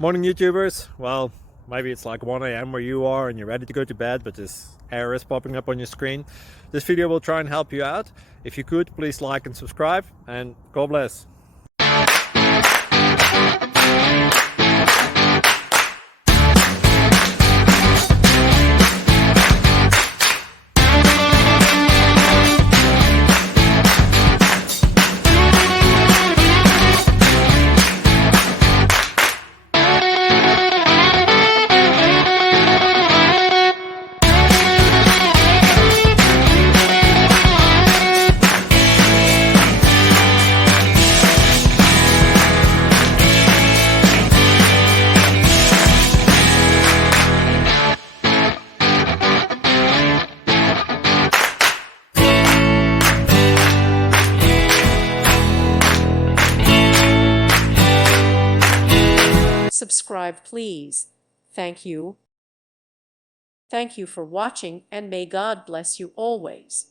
Morning, YouTubers. Well, maybe it's like 1 a.m. where you are and you're ready to go to bed, but this error is popping up on your screen. This video will try and help you out. If you could, please like and subscribe, and God bless. Subscribe, please. Thank you. Thank you for watching, and may God bless you always.